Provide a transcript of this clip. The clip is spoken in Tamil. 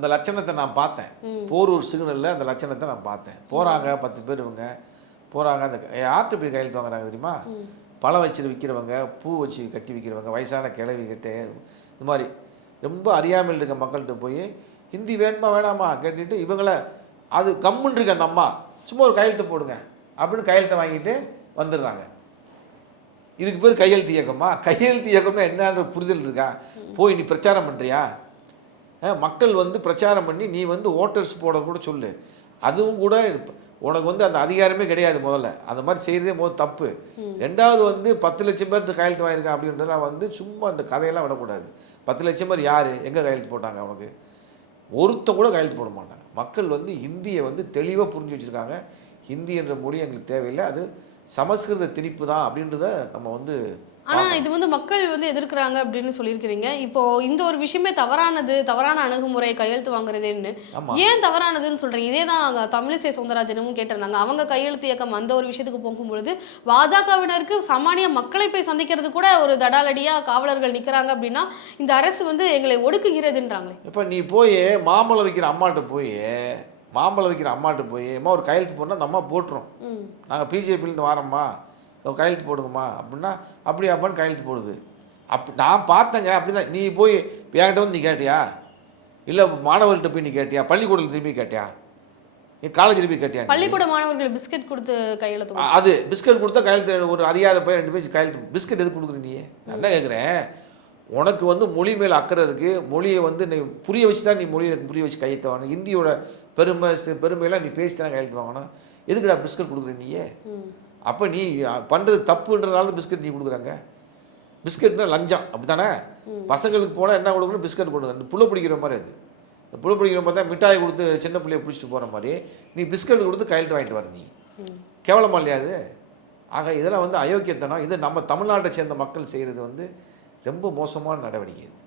அந்த லட்சணத்தை நான் பார்த்தேன். போரூர் சிக்னலில் அந்த லட்சணத்தை நான் பார்த்தேன். போகிறாங்க 10 பேர், இவங்க போகிறாங்க. அந்த யார்கிட்ட போய் கையெழுத்து வாங்குறாங்க தெரியுமா? பழம் வச்சு விற்கிறவங்க, பூ வச்சு கட்டி விற்கிறவங்க, வயசான கிழவி கிட்டே, இது மாதிரி ரொம்ப அறியாமையில் இருக்க மக்கள்கிட்ட போய் ஹிந்தி வேணுமா வேணாமா கேட்டுட்டு இவங்கள அது கம்முன்னு இருக்கு அந்த அம்மா, சும்மா ஒரு கையெழுத்து போடுங்க அப்படின்னு கையெழுத்தை வாங்கிட்டு வந்துடுறாங்க. இதுக்கு பேர் கையெழுத்து இயக்கமா? கையெழுத்து இயக்கம்னா என்னன்ற புரிதல் இருக்கா? போய் நீ பிரச்சாரம் பண்ணுறியா? மக்கள் வந்து பிரச்சாரம் பண்ணி நீ வந்து ஓட்டர்ஸ் போட கூட சொல்லு. அதுவும் கூட உனக்கு வந்து அந்த அதிகாரமே கிடையாது. முதல்ல அந்த மாதிரி செய்கிறதே முதல் தப்பு. ரெண்டாவது வந்து 10 லட்சம் பேர் கையெழுத்து வாங்கியிருக்கான் அப்படின்றதெல்லாம் வந்து சும்மா அந்த கதையெல்லாம் விடக்கூடாது. 10 லட்சம் பேர் யார், எங்கே கையெழுத்து போட்டாங்க? அவனுக்கு ஒருத்த கூட கையெழுத்து போட மாட்டாங்க. மக்கள் வந்து ஹிந்தியை வந்து தெளிவாக புரிஞ்சு வச்சுருக்காங்க. ஹிந்தி என்ற மொழி எங்களுக்கு தேவையில்லை, அது சமஸ்கிருத திணிப்பு தான் அப்படின்றத நம்ம வந்து. ஆனால் இது வந்து மக்கள் வந்து எதிர்க்கிறாங்க அப்படின்னு சொல்லியிருக்கிறீங்க. இப்போ இந்த ஒரு விஷயமே தவறான அணுகுமுறை கையெழுத்து வாங்குறதுன்னு ஏன் தவறானதுன்னு சொல்றீங்க? இதே தான் தமிழிசை சவுந்தரராஜனும் கேட்டிருந்தாங்க. அவங்க கையெழுத்து இயக்கம் அந்த ஒரு விஷயத்துக்கு போகும்பொழுது பாஜகவினருக்கு சாமானிய மக்களை போய் சந்திக்கிறது கூட ஒரு தடாலடியா காவலர்கள் நிற்கிறாங்க அப்படின்னா இந்த அரசு வந்து எங்களை ஒடுக்குகிறதுன்றாங்களே. இப்போ நீ போய் மாம்பழம் வைக்கிற அம்மாட்ட போய் அம்மா ஒரு கையெழுத்து போடணும், அந்த அம்மா போட்டுரும். நாங்கள் பிஜேபியிலேருந்து வாரோம்மா, கையெழுத்து போடுங்கம்மா அப்படின்னா அப்படியாப்பான்னு கையெழுத்து போடுது. நான் பார்த்தேங்க. அப்படி தான் நீ போய் என்கிட்ட வந்து நீ கேட்டியா? இல்லை மாணவர்கள்ட்ட போய் நீ கேட்டியா? பள்ளிக்கூடத்தில் திரும்பி கேட்டியா? நீ காலேஜில் போய் கேட்டியா? பள்ளிக்கூட மாணவர்கள் பிஸ்கட் கொடுத்து கையெழுத்து, அது பிஸ்கட் கொடுத்தா கையெழுத்து, ஒரு அறியாத போய் 2 பேர் கையெழுத்து. பிஸ்கட் எதுக்கு கொடுக்குற நீ? நான் என்ன கேட்குறேன், உனக்கு வந்து மொழி மேலே அக்கறை இருக்குது. மொழியை வந்து நீ புரிய வச்சு தான் நீ மொழியை புரிய வச்சு கையெழுத்து வாங்கணும். ஹிந்தியோட பெருமையெல்லாம் நீ பேசி தானே கையெழுத்து வாங்கணும். எதுக்குடா பிஸ்கட் கொடுக்குற நீயே? அப்போ நீ பண்ணுறது தப்புன்றதுனால பிஸ்கட் நீ கொடுக்குறாங்க. பிஸ்கட்னா லஞ்சம், அப்படி தானே? பசங்களுக்கு போனால் என்ன கொடுக்கணும்? பிஸ்கட் கொடுக்குற. இந்த புள்ள பிடிக்கிற மாதிரி அது. இந்த புள்ள பிடிக்கிற மாதிரி தான் மிட்டாய் கொடுத்து சின்ன பிள்ளைய பிடிச்சிட்டு போகிற மாதிரி நீ பிஸ்கட் கொடுத்து கையெழுத்து வாங்கிட்டு வர. நீ கேவலமா இல்லையா அது? ஆக இதெல்லாம் வந்து அயோக்கியத்தனம். இது நம்ம தமிழ்நாட்டை சேர்ந்த மக்கள் செய்கிறது வந்து ரொம்ப மோசமான நடவடிக்கை இது.